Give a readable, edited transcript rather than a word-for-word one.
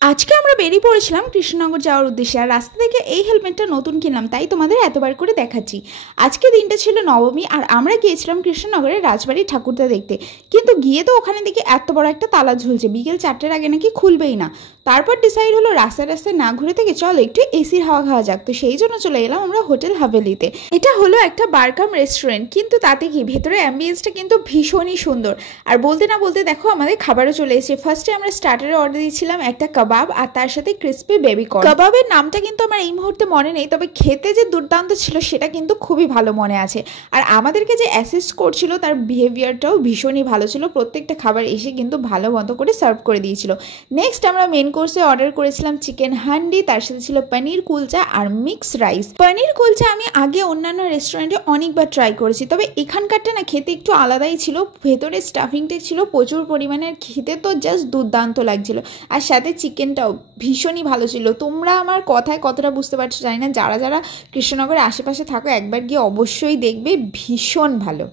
আজকে আমরা বেরিয়ে পড়েছিলাম কৃষ্ণনগর যাওয়ার উদ্দেশ্যে। আর রাস্তা থেকে এই হেলমেটটা নতুন কিনলাম, তাই তোমাদের এতবার করে দেখাচ্ছি। আজকে দিনটা ছিল নবমী, আর আমরা গিয়েছিলাম কৃষ্ণনগরের রাজবাড়ির ঠাকুরটা দেখতে। কিন্তু গিয়ে তো ওখানে দেখি এত বড় একটা তালা ঝুলছে, বিকেল 4টার আগে নাকি খুলবেই না। তারপর ডিসাইড হলো রাস্তায় রাস্তায় না ঘুরে থেকে চলো একটু এসির হাওয়া খাওয়া যাক। তো সেই জন্য চলে এলাম আমরা হোটেল হাভেলিতে। এটা হলো একটা বারকাম রেস্টুরেন্ট, কিন্তু তাতে কি ভেতরে অ্যাম্বিয়েন্সটা কিন্তু ভীষণই সুন্দর। আর বলতে না বলতে দেখো আমাদের খাবারও চলে এসেছে। ফার্স্টে আমরা স্টার্টারে অর্ডার দিয়েছিলাম একটা কাবাব, আর তার সাথে ক্রিসপি বেবি কর্ন। কাবাবের নামটা কিন্তু আমার এই মুহূর্তে মনে নেই, তবে খেতে যে দুর্দান্ত ছিল সেটা কিন্তু খুবই ভালো মনে আছে। আর আমাদেরকে যে অ্যাসিস্ট করছিল তার বিহেভিয়ারটাও ভীষণই ভালো ছিল। প্রত্যেকটা খাবার এসে কিন্তু ভালো মতো করে সার্ভ করে দিয়েছিল। নেক্সট আমরা মেন কোর্সে অর্ডার করেছিলাম চিকেন হান্ডি, তার সাথে ছিল পনির কুলচা আর মিক্স রাইস। পনির কুলচা আমি আগে অন্যান্য রেস্টুরেন্টে অনেকবার ট্রাই করেছি, তবে এখানকারটা না খেতে একটু আলাদাই ছিল। ভেতরে স্টাফিংটা ছিল প্রচুর পরিমাণের, খেতে তো জাস্ট দুর্দান্ত লাগছিল। আর সাথে চিকেনটাও ভীষণই ভালো ছিল। তোমরা আমার কথায় কতটা বুঝতে পারছো জানি না, যারা যারা কৃষ্ণনগরের আশেপাশে থাকো একবার গিয়ে অবশ্যই দেখবে, ভীষণ ভালো।